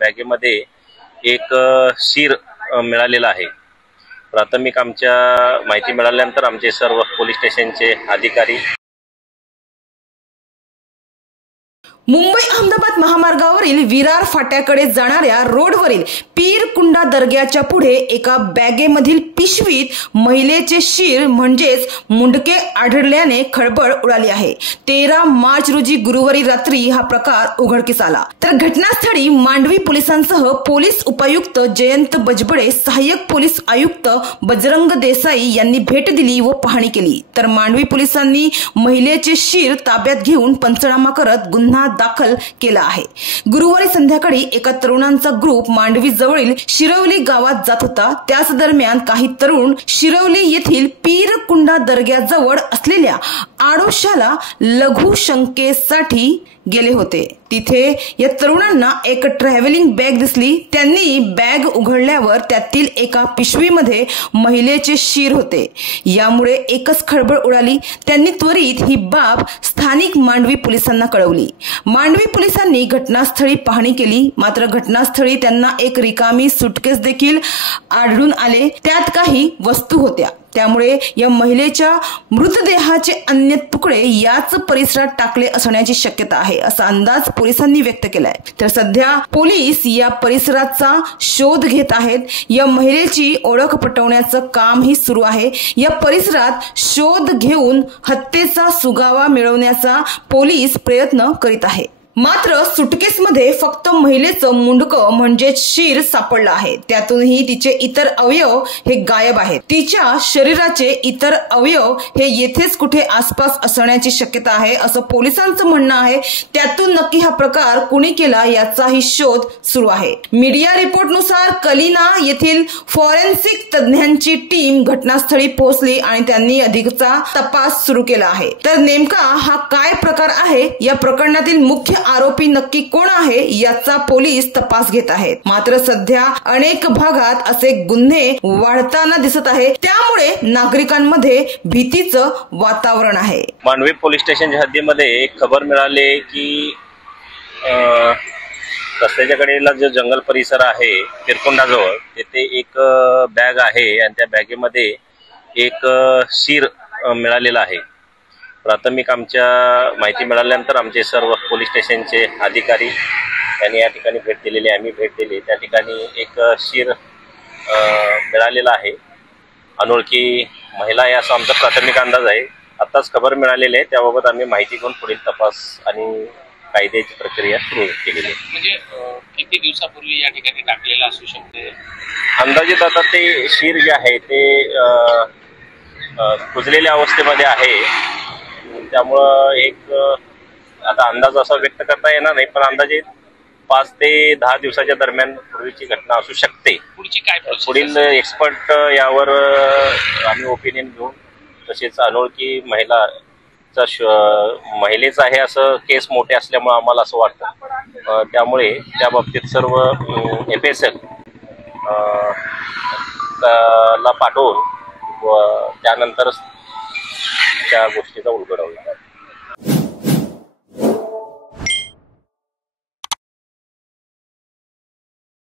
बॅगेमध्ये एक शीर मिळालेला आहे। प्राथमिक आमच्या माहिती मिळाल्यानंतर आमचे सर्व पोलीस स्टेशनचे अधिकारी मुंबई अहमदाबाद महामार्गावरील विरार फाट्याकडे जाणाऱ्या रोडवरील पीरकुंडा दर्ग्याच्या पुढे एका बॅगेमधील पिशवीत महिलेचे शीर म्हणजेच मुंडके आढळल्याने खळबळ उडाली आहे। 13 मार्च रोजी गुरुवारी रात्री हा प्रकार उघडकीस आला। तर घटनास्थळी मांडवी पोलिसांसह पोलीस उपायुक्त जयंत बजबडे, सहाय्यक पोलीस आयुक्त बजरंग देसाई यांनी भेट दिली व पाहणी केली। तर मांडवी पोलिसांनी महिलेचे शीर ताब्यात घेऊन पंचनामा करत गुन्हा दाखल केला आहे। गुरुवारी संध्याकाळी एका तरुणांचा ग्रुप मांडवी जवळील शिरवली गावात जात होता। त्याच दरम्यान काही तरुण शिरवली येथील पीरकुंडा दर्ग्याजवळ असलेल्या आडोशाला लघु शंकेसाठी गेले होते। तिथे या तरुणांना एक ट्रॅव्हलिंग बॅग दिसली। त्यांनी बॅग उघडल्यावर त्यातील एका पिशवीमध्ये महिलेचे शीर होते। यामुळे एकच खळबळ उडाली। त्यांनी त्वरित ही बाब स्थानिक मांडवी पोलिसांना कळवली। मांडवी पोलिसांनी घटनास्थळी पाहणी केली, मात्र घटनास्थळी त्यांना एक रिकामी सुटकेस देखील आढळून आले। त्यात काही वस्तू होत्या। त्यामुळे या महिलेच्या मृतदेहाचे अन्य तुकडे याच परिसरात टाकले असण्याची शक्यता आहे, असा अंदाज पोलिसांनी व्यक्त केलाय। तर सध्या पोलीस या परिसराचा शोध घेत आहेत। या महिलेची ओळख पटवण्याचं कामही सुरू आहे। या परिसरात शोध घेऊन हत्येचा सुगावा मिळवण्याचा पोलीस प्रयत्न करीत आहे। मात्र सुटकेसमध्ये फक्त महिलेचं मुंडकं म्हणजे शीर सापडलं आहे। त्यातूनही तिचे इतर अवयव हे गायब आहेत। तिच्या शरीराचे इतर अवयव हे येथेच कुठे आसपास असण्याची शक्यता आहे, असं पोलिसांचं म्हणणं आहे। त्यातून नक्की हा प्रकार कुणी केला याचाही शोध सुरू आहे। मीडिया रिपोर्टनुसार कलिना येथील फॉरेन्सिक तज्ञांची टीम घटनास्थळी पोहोचली आणि त्यांनी अधिकचा तपास सुरू केला आहे। तर नेमका हा काय प्रकार आहे, या प्रकरणातील मुख्य आरोपी नक्की कोण आहे याचा पोलीस तपास घेत आहेत। मात्र सध्या अनेक भागात असे गुन्हे वाढताना दिसत आहे, त्यामुळे नागरिकांमध्ये भीतीचं वातावरण आहे। मांडवी पोलीस स्टेशनच्या हद्दीमध्ये एक खबर मिळाली की रस्त्याच्या कडेला जो जंगल परिसर आहे पीरकुंडाजवळ, तेथे एक बॅग आहे आणि त्या बॅगेमध्ये एक शीर मिळालेला आहे। प्राथमिक आमच्या माहिती मिळाल्यानंतर आमचे सर्व पोलीस स्टेशनचे अधिकारी यांनी या ठिकाणी भेट दिलेली आहे। आम्ही भेट दिली, त्या ठिकाणी एक शीर मिळालेला आहे। अनोळखी महिला आहे असा आमचा प्राथमिक अंदाज आहे। आताच खबर मिळालेली आहे, त्याबाबत आम्ही माहिती घेऊन पुढील तपास आणि कायद्याची प्रक्रिया सुरू केलेली आहे। म्हणजे किती दिवसापूर्वी या ठिकाणी टाकलेलं असू शकते अंदाजित? आता ते शीर जे आहे ते कुजलेल्या अवस्थेमध्ये आहे, त्यामुळं एक आता अंदाज असा व्यक्त करता येणार नाही, पण अंदाजे 5 ते 10 दिवसाच्या दरम्यान पूर्वीची घटना असू शकते। पुढची काय पुढील एक्सपर्ट यावर आम्ही ओपिनियन घेऊन, तसेच अनोळखी महिलेचा आहे असं केस मोठे असल्यामुळे आम्हाला असं वाटतं, त्यामुळे त्या बाबतीत सर्व FSL ला पाठवून व त्यानंतर त्या गोष्टीचा उलगडा होईल।